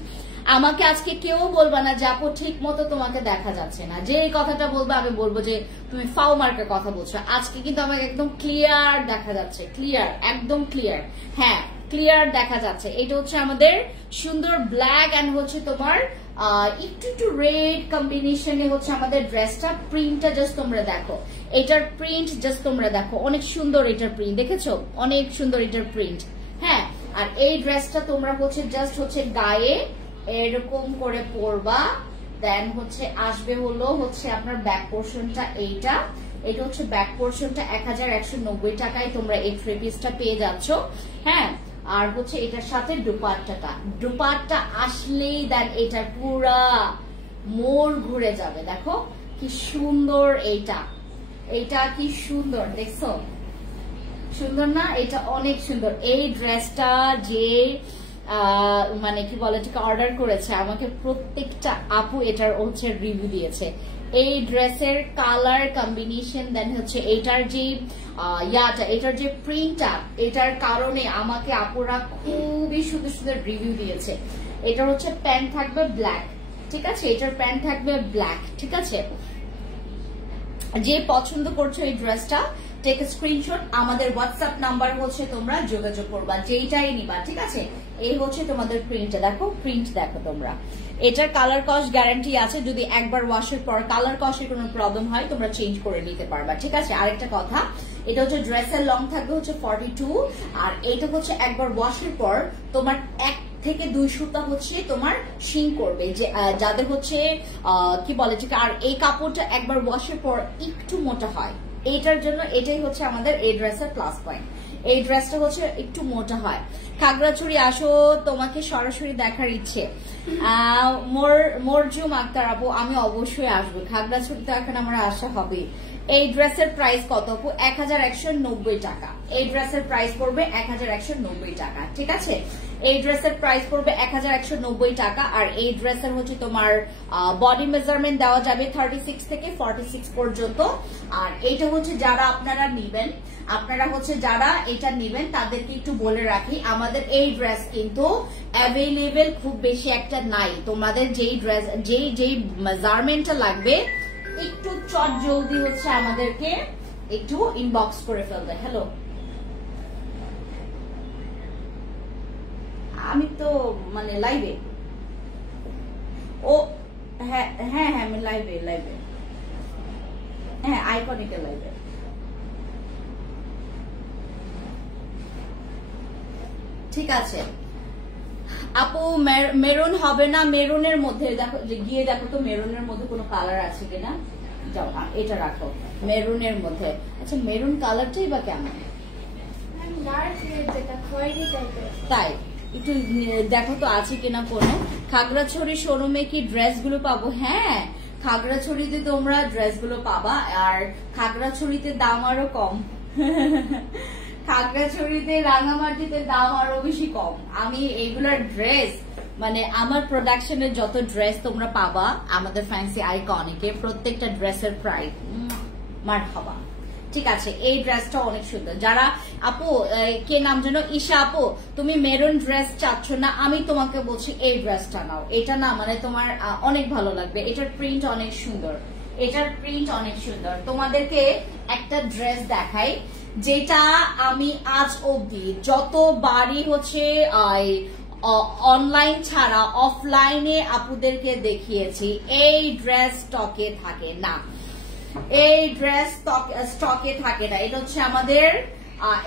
আমাকে আজকে কেউ বলবা না যে আপু ঠিক মতো তোমাকে দেখা যাচ্ছে না, যে এই কথাটা বলবো আমি বলবো যে তুমি ফাও মার্কের কথা বলছো। আজকে কিন্তু আমাকে একদম ক্লিয়ার দেখা যাচ্ছে, ক্লিয়ার, একদম ক্লিয়ার, হ্যাঁ ক্লিয়ার দেখা যাচ্ছে। এটা হচ্ছে আমাদের সুন্দর ব্ল্যাক এন্ড হচ্ছে তোমার একটু রেড কম্বিনেশনে হচ্ছে আমাদের ড্রেসটা। প্রিন্টটা জাস্ট তোমরা দেখো, এটার প্রিন্ট জাস্ট তোমরা দেখো, অনেক সুন্দর এটার প্রিন্ট, দেখেছো অনেক সুন্দর এটার প্রিন্ট। হ্যাঁ, আর এই ড্রেসটা তোমরা হচ্ছে জাস্ট হচ্ছে গায়ে এরকম করে পরবা, দেন হচ্ছে আসবে হচ্ছে আপনার ব্যাক পোর্শনটা। এটা হচ্ছে ব্যাক পোর্শনটা 1190 টাকায় তোমরা এই 3 পিসটা পেয়ে যাচ্ছ। হ্যাঁ, আর হচ্ছে এটার সাথে দুপাট্টা আসলেই দেন এটার পুরা মোড় ঘুরে যাবে। দেখো কি সুন্দর, এইটা কি সুন্দর, দেখছো সুন্দর না? এটা অনেক সুন্দর। এই ড্রেসটা যে মানে কি বলে এটাকে অর্ডার করেছে, আমাকে প্রত্যেকটা আপু এটার হচ্ছে রিভিউ দিয়েছে। এই ড্রেসের কালার কম্বিনেশন, দেন হচ্ছে এটার যে এটার যে প্রিন্টটা, এটার কারণে আমাকে আপুরা খুবই সুন্দর সুন্দর রিভিউ দিয়েছে। এটার হচ্ছে প্যান্ট থাকবে ব্ল্যাক, ঠিক আছে, এটার প্যান্ট থাকবে ব্ল্যাক, ঠিক আছে। যে পছন্দ করছো এই ড্রেসটা টেক স্ক্রিনশট, আমাদের হোয়াটসঅ্যাপ নাম্বার হচ্ছে তোমরা যোগাযোগ করবা, যেইটাই নিবা, ঠিক আছে। এই হচ্ছে তোমাদের প্রিন্টটা, দেখো প্রিন্ট দেখো তোমরা। এটার কালার কস্ট গ্যারান্টি আছে, যদি একবার ওয়াশের পর কালার কস্টের কোনো প্রবলেম হয় তোমরা চেঞ্জ করে নিতে পারবা, ঠিক আছে। আরেকটা কথা, এটা হচ্ছে ড্রেসের লং থাকবে হচ্ছে 42, আর এইটা হচ্ছে একবার ওয়াশের পর তোমার 1 থেকে 2 সুতা হচ্ছে তোমার শিং করবে, যে যাদের হচ্ছে কি বলে, আর এই কাপড়টা একবার ওয়াশের পর একটু মোটা হয়, এইটার জন্য এটাই হচ্ছে আমাদের এই ড্রেসের প্লাস পয়েন্ট। এই ড্রেসটা হচ্ছে একটু মোটা হয়। খাগড়াছড়ি আসো, তোমাকে সরাসরি দেখার ইচ্ছে। মরজুম আক্তার আপু, আমি অবশ্যই আসবো খাগড়াছড়ি, তো এখন আমার আসা হবে। এই ড্রেসের প্রাইস কত আপু? 1190 টাকা। এই ড্রেসের প্রাইস পড়বে 1190 টাকা, ঠিক আছে। এই ড্রেসের প্রাইস পড়বে 1190 টাকা। আর এই ড্রেসের হচ্ছে তোমার বডি মেজারমেন্ট দেওয়া যাবে 36 থেকে 46 পর্যন্ত। আর এইটা হচ্ছে যারা আপনারা নিবেন, আপনারা হচ্ছে যারা এটা নিবেন তাদেরকে একটু বলে রাখি, আমাদের এই ড্রেস কিন্তু অ্যাভেলেবেল খুব বেশি একটা নাই। তোমাদের যেই ড্রেস যেই মেজারমেন্টটা লাগবে একটু চট জলদি হচ্ছে আমাদেরকে একটু ইনবক্স করে ফেলবে। হ্যালো, আমি তো মানে লাইভে, ও হ্যাঁ হ্যাঁ হ্যাঁ আমি লাইভে, হ্যাঁ আইকনিকে লাইভে। ঠিক আছে আপু, মেরুন হবে না? মেরুনের মধ্যে দেখো, গিয়ে দেখো তো মেরুনের মধ্যে কোনো কালার আছে কিনা। যাও, এটা রাখো মেরুনের মধ্যে। আচ্ছা, মেরুন কালারটাই বা কেমন? তাই একটু দেখো তো আছে কিনা কোনো। খাগড়াছড়ি শোরুমে কি ড্রেসগুলো পাবো? হ্যাঁ, খাগড়াছড়িতে তোমরা ড্রেসগুলো পাবা, আর খাগড়াছড়িতে দাম আরো কম। খাগড়াছড়িতে, রাঙামাটিতে দাম আরো বেশি কম। আমি এইগুলার ড্রেস মানে আমার প্রোডাকশনের যত ড্রেস তোমরা পাবা আমাদের ফ্যান্সি আইকনিকে, প্রত্যেকটা ড্রেসের প্রাইস মারহাবা, ঠিক আছে। এই ড্রেসটা অনেক সুন্দর। যারা আপু, কে নাম যেন, ঈশা আপু, তুমি মেরুন ড্রেস চাচ্ছ না, আমি তোমাকে বলছি এই ড্রেসটা নাও। এটা না মানে তোমার অনেক ভালো লাগবে, এটার প্রিন্ট অনেক সুন্দর, এটার প্রিন্ট অনেক সুন্দর। তোমাদেরকে একটা ড্রেস দেখাই যেটা আমি আজ অবধি যতবারই হচ্ছে অনলাইন ছাড়া অফলাইনে আপুদেরকে দেখিয়েছি, এই ড্রেস স্টকে থাকে না, এই ড্রেস স্টকে থাকে না। এটা হচ্ছে আমাদের,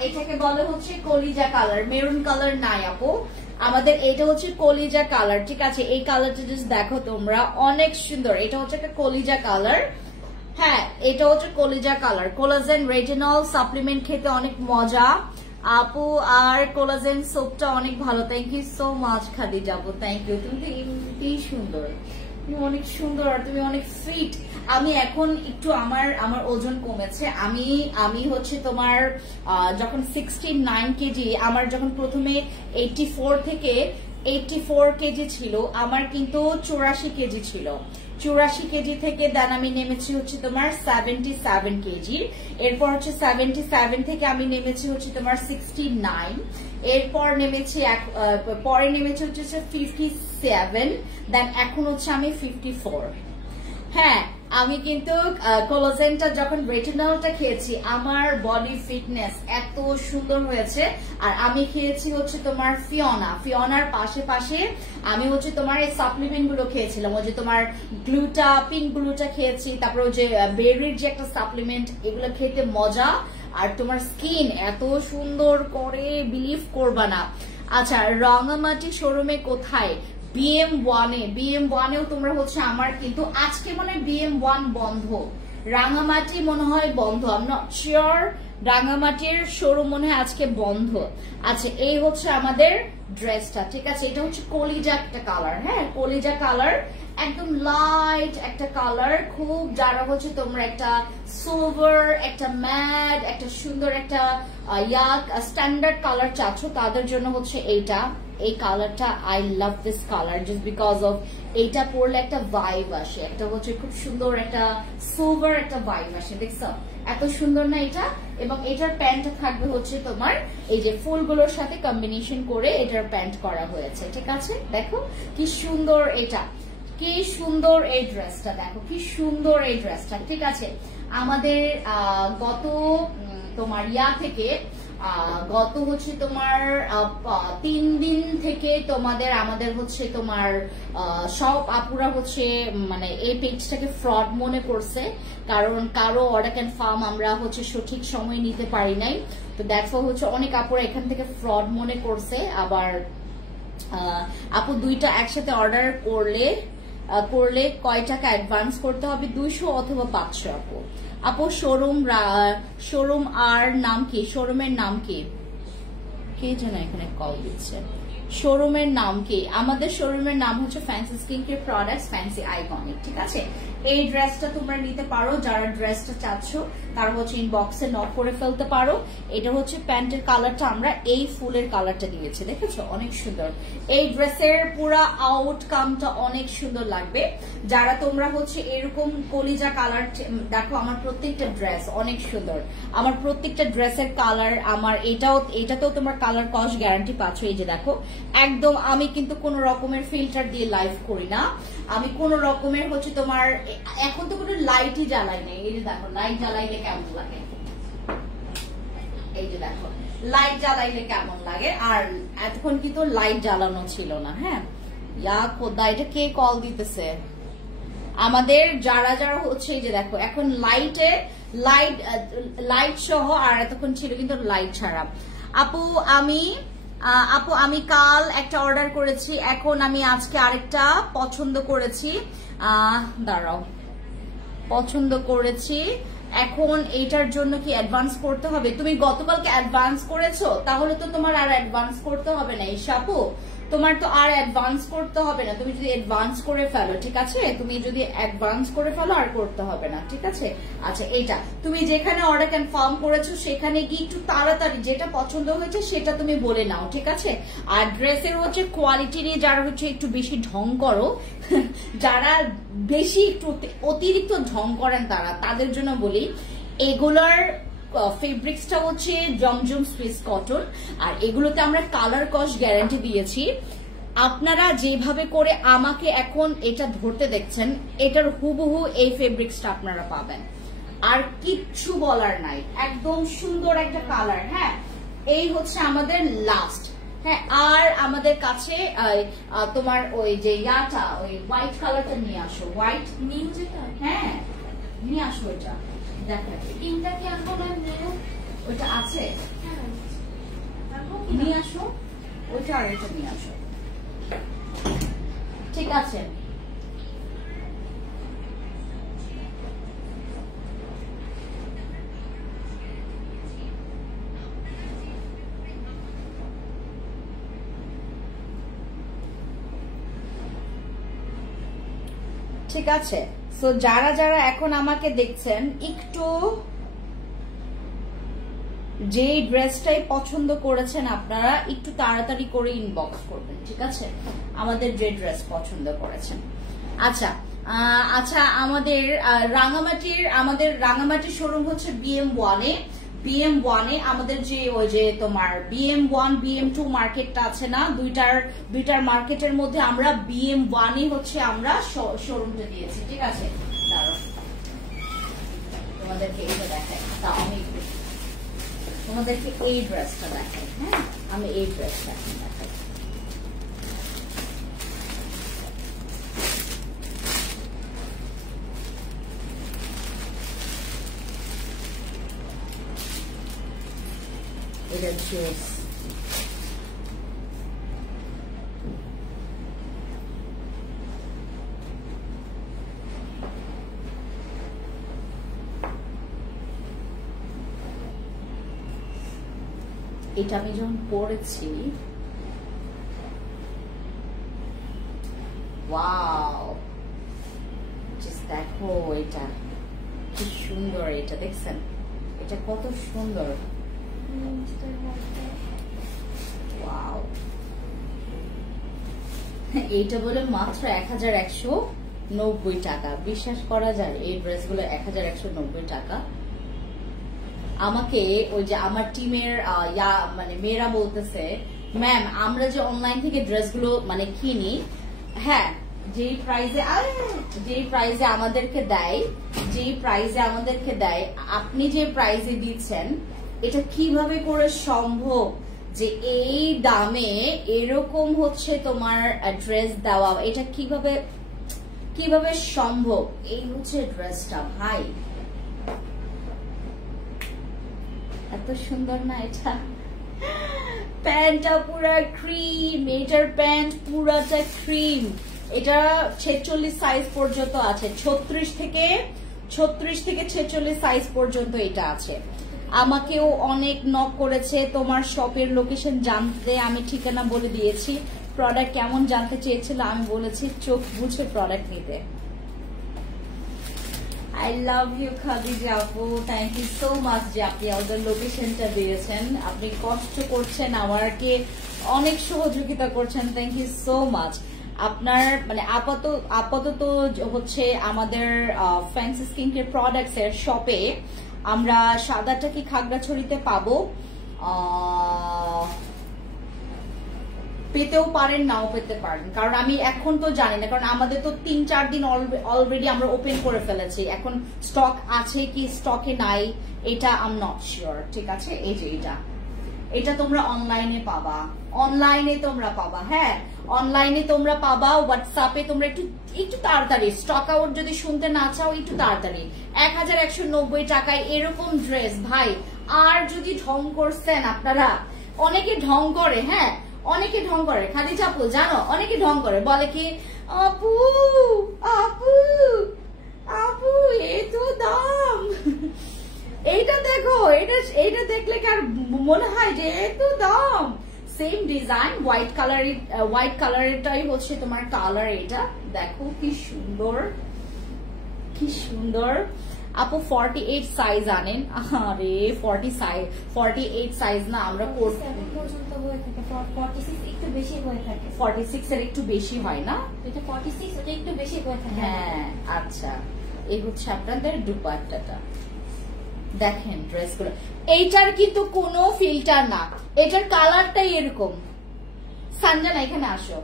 এটাকে বলে হচ্ছে কলিজা কালার, মেরুন কালার নাই আপু আমাদের, এটা হচ্ছে কলিজা কালার, ঠিক আছে। এই কালারটা জাস্ট দেখো তোমরা, অনেক সুন্দর। এটা হচ্ছে একটা কলিজা কালার, হ্যাঁ এটা হচ্ছে কলিজা কালার। কোলাজেন রেটিনল সাপ্লিমেন্ট খেতে অনেক মজা আপু, আর কোলাজেন সোপটা অনেক ভালো। Thank you so much Khadija আপু, থ্যাংক ইউ। তুমি তো এমনিতেই সুন্দর, তুমি অনেক সুন্দর, আর তুমি অনেক ফিট। আমি এখন একটু আমার ওজন কমেছে। আমি হচ্ছে তোমার যখন 69 কেজি, আমার যখন প্রথমে 84 থেকে 84 কেজি ছিল, আমার কিন্তু 84 কেজি ছিল। 84 কেজি থেকে দেন আমি নেমেছি হচ্ছে তোমার 77 কেজি। এরপর হচ্ছে 77 থেকে আমি নেমেছি হচ্ছে তোমার 69। এরপর নেমেছি, পরে নেমেছি হচ্ছে 57, দেন এখন হচ্ছে আমি 54। হ্যাঁ, আমি কিন্তু কোলাজেনটা যখন রেটিনলটা খেয়েছি, আমার বডি ফিটনেস এত সুন্দর হয়েছে। আর আমি খেয়েছি হচ্ছে তোমার ফিওনার পাশে আমি হচ্ছে তোমার এই সাপ্লিমেন্ট গুলো খেয়েছিলাম, ওই যে তোমার গ্লুটা, পিঙ্ক গ্লুটা খেয়েছি, তারপরে ওই যে বেরির যে একটা সাপ্লিমেন্ট, এগুলো খেতে মজা। আর তোমার স্কিন এত সুন্দর করে, বিলিভ করবা না। আচ্ছা, রাঙামাটি শোরুমে কোথায়? BM1-এও তোমরা হচ্ছে আমার কিন্তু আজকে মনে হয় BM1 বন্ধ, রাঙামাটি মনে হয় বন্ধ, আই এম নট শিওর। রাঙামাটির শোরুম মনে হয় আজকে বন্ধ। আচ্ছা, এই হচ্ছে আমাদের ড্রেসটা, ঠিক আছে। এটা হচ্ছে কলিজা একটা কালার, হ্যাঁ কলিজা কালার, একদম লাইট একটা কালার, খুব যারা হচ্ছে তোমরা একটা সিলভার, একটা ম্যাট, একটা সুন্দর একটা স্ট্যান্ডার্ড কালার চাচ্ছ, তাদের জন্য হচ্ছে এইটা, এই কালারটা। I love this colour just because of এইটা পরলে একটা ভাইব আসে, একটা হচ্ছে খুব সুন্দর একটা সিলভার একটা ভাইব আসে, দেখছো এত সুন্দর না এটা? এবং এটার প্যান্টটা থাকবে হচ্ছে তোমার এই যে ফুলগুলোর সাথে কম্বিনেশন করে এটার প্যান্ট করা হয়েছে, ঠিক আছে? দেখো কি সুন্দর এটা, কি সুন্দর এই ড্রেসটা, দেখো কি সুন্দর এই ড্রেসটা, ঠিক আছে? আমাদের গত তোমার থেকে গত হচ্ছে তোমার 3 দিন থেকে আমাদের হচ্ছে তোমার সব আপুরা হচ্ছে মানে এই পেজটাকে ফ্রড মনে করছে, কারণ কারো অর্ডার কনফার্ম আমরা হচ্ছে সঠিক সময় নিতে পারি নাই। তো দেখো হচ্ছে অনেক আপুরা এখান থেকে ফ্রড মনে করছে। আবার আপু দুইটা একসাথে অর্ডার করলে কয় টাকা অ্যাডভান্স করতে হবে? 200 অথবা 500 আপু। আপু শোরুম আর নাম কি? শোরুমের নাম কি? কে যেন এখানে কল দিচ্ছে। শোরুমের নাম কি? আমাদের শোরুমের নাম হচ্ছে fancy skin care products, fancy iconic, ঠিক আছে? এই ড্রেসটা তোমরা নিতে পারো, যারা ড্রেসটা চাচ্ছ তারা হচ্ছে ইনবক্সে নক করে ফেলতে পারো। এটা হচ্ছে প্যান্টের কালারটা আমরা এই ফুলের কালারটা দিয়েছি, দেখেছো? অনেক সুন্দর। এই ড্রেসের পুরা আউটকামটা অনেক সুন্দর লাগবে। যারা তোমরা হচ্ছে এরকম কলিজা কালার, দেখো আমার প্রত্যেকটা ড্রেস অনেক সুন্দর, আমার প্রত্যেকটা ড্রেসের কালার, আমার এটাতেও তোমার কালার কস্ট গ্যারান্টি পাচ্ছ। এই যে দেখো, একদম আমি কিন্তু কোন রকমের ফিল্টার দিয়ে লাইভ করি না, আমি কোন রকমের হচ্ছে তোমার এখন তো কোনো লাইটই জ্বালাই নেই। এই যে দেখো, লাইট জ্বালাইলে কেমন লাগে, এই যে দেখো লাইট জ্বালাইলে কেমন লাগে। আর এতক্ষণ কিন্তু লাইট জ্বালানো ছিল না। হ্যাঁ, ইয়া খোদা, এটা কে কল দিতেছে? আমাদের যারা যারা হচ্ছে এই যে দেখো এখন লাইট সহ, আর এতক্ষণ ছিল কিন্তু লাইট ছাড়া। আপু আমি কাল একটা অর্ডার করেছি, এখন আমি আজকে আরেকটা পছন্দ করেছি, দাঁড়াও, পছন্দ করেছি, এখন এইটার জন্য কি অ্যাডভান্স করতে হবে? তুমি গতকালকে অ্যাডভান্স করেছো, তাহলে তো তোমার আর অ্যাডভান্স করতে হবে না ঈশাপু, তোমার তো আর অ্যাডভান্স করতে হবে না। তুমি যদি অ্যাডভান্স করে ফেলো, ঠিক আছে? তুমি যদি অ্যাডভান্স করে ফেলো আর করতে হবে না, ঠিক আছে? আচ্ছা, এইটা তুমি যেখানে অর্ডার কনফার্ম করেছো সেখানে গিয়ে একটু তাড়াতাড়ি যেটা পছন্দ হয়েছে সেটা তুমি বলে নাও, ঠিক আছে? আর ড্রেসের হচ্ছে কোয়ালিটি নিয়ে যারা হচ্ছে একটু বেশি ঢং করো, যারা বেশি একটু অতিরিক্ত ঢং করেন তাদের জন্য বলি, এগুলার ফেব্রিক্সটা হচ্ছে জমজম সুইস কটন, আর এগুলোতে আমরা কালার কস্ট গ্যারান্টি দিয়েছি। আপনারা যেভাবে করে আমাকে এখন এটা ধরতে দেখছেন, এটার হুবহু এই ফেব্রিক্সটা আপনারা পাবেন, আর কিচ্ছু বলার নাই, একদম সুন্দর একটা কালার। হ্যাঁ, এই হচ্ছে আমাদের লাস্ট। হ্যাঁ, আর আমাদের কাছে তোমার ওই যে ওই হোয়াইট কালারটা নিয়ে আসো, হোয়াইট নিউ যেটা, হ্যাঁ নিয়ে আসো ওইটা। দেখো তিনটা কি আনবো না? ওইটা আছে, নিয়ে আসো ওইটা, আর এটা নিয়ে আসো, ঠিক আছে? ঠিক আছে, সো যারা যারা এখন আমাকে দেখছেন, একটু যে ড্রেসটাই পছন্দ করেছেন আপনারা একটু তাড়াতাড়ি করে ইনবক্স করবেন, ঠিক আছে? আমাদের যে ড্রেস পছন্দ করেছেন। আচ্ছা আচ্ছা, আমাদের রাঙামাটির শোরুম হচ্ছে BM1 এ আমাদের যে ওই যে তোমার BM1 BM2 মার্কেটটা আছে না, দুইটার মার্কেটের মধ্যে আমরা BM1 হচ্ছে আমরা শোরুমটা দিয়েছি, ঠিক আছে? দাঁড়াও, তোমাদেরকে এইটা দেখাই, আমি তোমাদেরকে এই ড্রেসটা দেখাই। হ্যাঁ, আমি এই ড্রেসটা দেখাই। এটা ড্রেস, এটা আমি যখন পরেছি, ওয়াও, দেখো এটা কি সুন্দর, এটা দেখছেন? এটা কত সুন্দর, ওয়াও। এইটা বলে মাত্র 1190 টাকা, বিশ্বাস করা যায়? এই ড্রেসগুলো 1190 টাকা। আমাকে ওই যে আমার টিমের মানে মেয়েরা বলতেছে ম্যাম আমরা যে অনলাইন থেকে ড্রেসগুলো মানে কিনি, হ্যাঁ যেই প্রাইজে আমাদেরকে দেয় আপনি যে প্রাইজে দিচ্ছেন এটা কিভাবে করে সম্ভব যে এই দামে এরকম হচ্ছে তোমার ড্রেস দেওয়া, এটা কিভাবে সম্ভব? এই হচ্ছে ড্রেসটা ভাই, এত সুন্দর না এটা। প্যান্টটা পুরা ক্রিম, এটার প্যান্ট পুরাটা ক্রিম। এটা 46 সাইজ পর্যন্ত আছে, 36 থেকে 46 সাইজ পর্যন্ত এটা আছে। আমাকেও অনেক নক করেছে তোমার শপের লোকেশন জানতে, আমি ঠিকানা বলে দিয়েছি। প্রোডাক্ট কেমন জানতে চেয়েছিল, আমি বলেছি চোখ বুঝে প্রোডাক্ট নিতে। I love you খাদিজা আপু, থ্যাংক ইউ সো মাচ যে আপনি আমাদের লোকেশনটা দিয়েছেন। আপনি কষ্ট করছেন, আমাকে অনেক সহযোগিতা করছেন, থ্যাংক ইউ সো মাচ। আপনার মানে আপাতত হচ্ছে আমাদের ফ্যান্সি স্কিন কেয়ার প্রোডাক্টস এর শপে আমরা সাদাটা কি খাগড়াছড়িতে পাবো, পেতেও পারেন নাও পেতে পারেন, কারণ আমি এখন তো জানি না, কারণ আমাদের তো 3-4 দিন অলরেডি আমরা ওপেন করে ফেলেছি। এখন স্টক আছে কি স্টকে নাই এটা আই এম নট শিওর। ঠিক আছে, এই যে এটা তোমরা অনলাইনে পাবা, হ্যাঁ অনলাইনে তোমরা পাবা। হোয়াটসঅ্যাপে তোমরা একটু তাড়াতাড়ি স্টক আউট যদি শুনতে না চাও একটু তাড়াতাড়ি। 1190 টাকায় এরকম ড্রেস ভাই। আর যদি ঢং করছেন আপনারা, অনেকে ঢং করে, হ্যাঁ অনেকে ঢং করে, খাদিজা আপু জানো অনেকে ঢং করে, বলে কি আপু আপু আপু এত দাম, এইটা দেখো, এইটা দেখলে কি আর মনে হয় যে এত দাম? সেম ডিজাইন হোয়াইট কালারেরটাই হচ্ছে তোমার কালার। এটা দেখো কি সুন্দর আপু। 48 সাইজ আনেন, আরে 48 সাইজ না আমরা 46 এর একটু বেশি হয় না, এটা 46 ওটা একটু বেশি হয়ে থাকে। হ্যাঁ আচ্ছা, এই হচ্ছে আপনাদের দুপাট্টাটা। দেখেন ড্রেসগুলো, এইটার কিন্তু কোনো ফিল্টার না, এটার কালারটাই এরকম। সঞ্জনা এখানে আসো,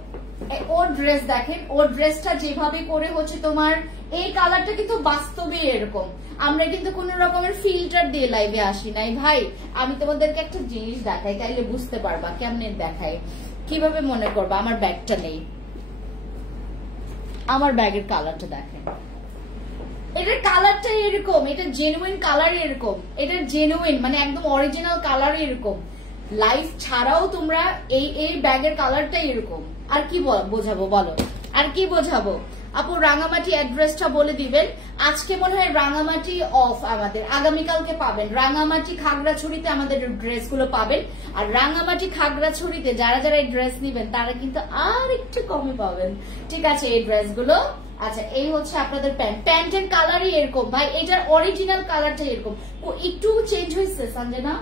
ওর ড্রেস দেখেন, ওর ড্রেসটা যেভাবে করে হচ্ছে তোমার এই কালারটা কিন্তু বাস্তবে এরকম। আমরা কিন্তু কোন রকমের ফিল্টার দিয়ে লাইভে আসি নাই ভাই। আমি তোমাদেরকে একটা জিনিস দেখাই, তাইলে বুঝতে পারবা কেমনে দেখাই, কিভাবে মনে করবা আমার ব্যাগটা নেই। আমার ব্যাগের কালারটা দেখেন, এটার কালারটা এরকম, এটা জেনুইন কালার এরকম, এটা জেনুইন মানে একদম অরিজিনাল কালার এরকম। লাইফ ছাড়াও তোমরা এই ব্যাগের কালারটা এরকম। আর কি বোঝাবো বলো, আর কি বোঝাবো? আপু রাঙামাটি অ্যাড্রেসটা বলে দিবেন। আজকে মনে হয় রাঙামাটি অফ, আমাদের আগামীকালকে পাবেন। রাঙামাটি খাগড়াছড়িতে আমাদের ড্রেসগুলো পাবেন, আর রাঙামাটি খাগড়াছড়িতে যারা যারা এই ড্রেস নিবেন তারা কিন্তু আর একটু কমে পাবেন। ঠিক আছে, এই ড্রেসগুলো। আচ্ছা, এই হচ্ছে আপনাদের প্যান্টের কালারই এরকম ভাই, এটার অরিজিনাল কালারটা এরকম, একটু চেঞ্জ হয়েছে সঞ্জনা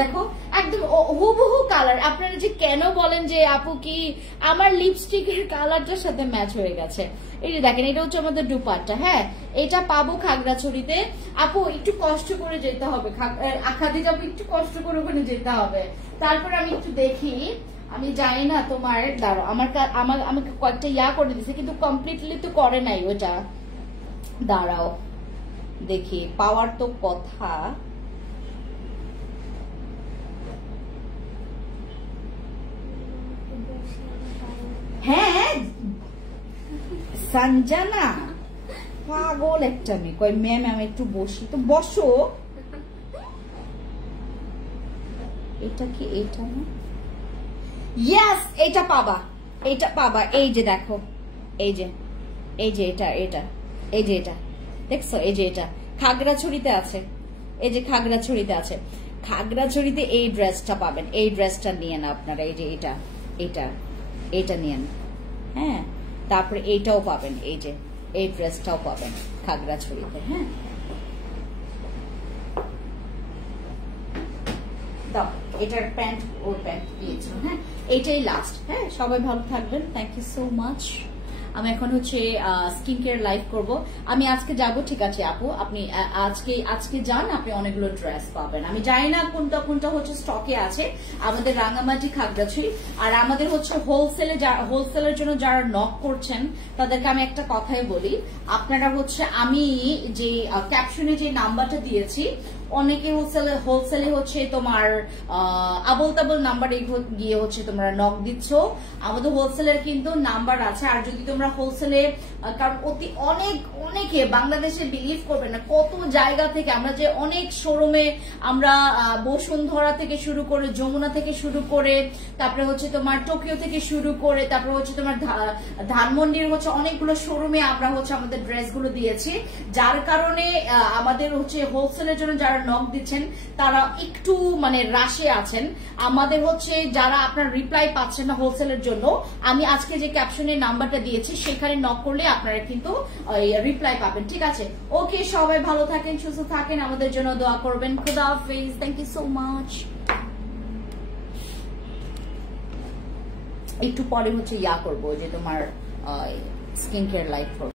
দেখো, একদম হুবহু কালার। আপনারা যে কেন বলেন যে আপু কি আমার লিপস্টিকের কালারটার সাথে ম্যাচ হয়ে গেছে, এই যে দেখেন, এটা হচ্ছে আমাদের দুপাট্টা। হ্যাঁ, এটা পাবো খাগড়াছড়িতে। আপু একটু কষ্ট করে যেতে হবে, খাদিজা আপু একটু কষ্ট করে ওখানে যেতে হবে। তারপর আমি একটু দেখি, আমি জানি না তোমার, দাঁড়ো আমাকে কয়েকটা করে দিছে, কিন্তু কমপ্লিটলি তো করে নাই ওটা। দাঁড়াও দেখি, পাওয়ার তো কথা। হ্যাঁ সঞ্জনা পাগল একটা মেয়ে, কই ম্যাম আমি একটু বসি, তো বসো। এটা কি এটা না? ইয়েস, এটা পাবা, এটা পাবা। এই যে দেখো, এই যে এটা এই যে এটা দেখছো, এই যে এটা খাগড়াছড়িতে আছে, এই যে খাগড়াছড়িতে আছে। খাগড়াছড়িতে এই ড্রেসটা পাবেন, এই ড্রেসটা নিয়ে না আপনারা, এই যে এটা নিয়েন। হ্যাঁ, তারপরে এইটাও পাবেন, এই যে এই ড্রেসটাও পাবেন খাগড়াছড়িতে। হ্যাঁ, দাও এটার প্যান্ট, ওর প্যান্ট দিয়েছিল। হ্যাঁ, এইটাই লাস্ট। হ্যাঁ, সবাই ভালো থাকবেন, থ্যাংক ইউ সো মাচ। আমি এখন হচ্ছে স্কিন কেয়ার লাইভ করব। আমি আজকে যাব, ঠিক আছে আপু, আপনি আজকে যান, আপনি অনেকগুলো ড্রেস পাবেন। আমি জানি না কোনটা কোনটা হচ্ছে স্টকে আছে, আমাদের রাঙামাটি খাগড়াছড়ি। আর আমাদের হচ্ছে হোলসেলের জন্য যারা নক করছেন তাদেরকে আমি একটা কথাই বলি, আপনারা হচ্ছে আমি যে ক্যাপশনে যে নাম্বারটা দিয়েছি, অনেকে হোলসেলে হচ্ছে তোমার আবল তাবল নাম্বার গিয়ে হচ্ছে তোমরা নক দিচ্ছ। আমাদের হোলসেলের কিন্তু নাম্বার আছে। আর যদি তোমরা হোলসেলে, কারণ অনেকে বাংলাদেশে বিলিভ করবে না কত জায়গা থেকে আমরা যে অনেক শোরুমে, আমরা বসুন্ধরা থেকে শুরু করে, যমুনা থেকে শুরু করে, তারপরে হচ্ছে তোমার টোকিও থেকে শুরু করে, তারপরে হচ্ছে তোমার ধানমন্ডির হচ্ছে অনেকগুলো শোরুমে আমরা হচ্ছে আমাদের ড্রেসগুলো দিয়েছি। যার কারণে আমাদের হচ্ছে হোলসেলের জন্য যারা নক দিচ্ছেন তারা একটু মানে রাশে আছেন। আমাদের হচ্ছে যারা আপনার রিপ্লাই পাচ্ছেন না হোলসেলের জন্য, আমি আজকে যে ক্যাপশনের নাম্বারটা দিয়েছি সেখানে নক করলে আপনারা কিন্তু রিপ্লাই পাবেন, ঠিক আছে? ওকে, সবাই ভালো থাকেন, সুস্থ থাকেন, আমাদের জন্য দোয়া করবেন। খুদা হাফেজ, থ্যাংক ইউ সো মাচ। একটু পরে হচ্ছে করবো যে তোমার স্কিন কেয়ার লাইভ করবো।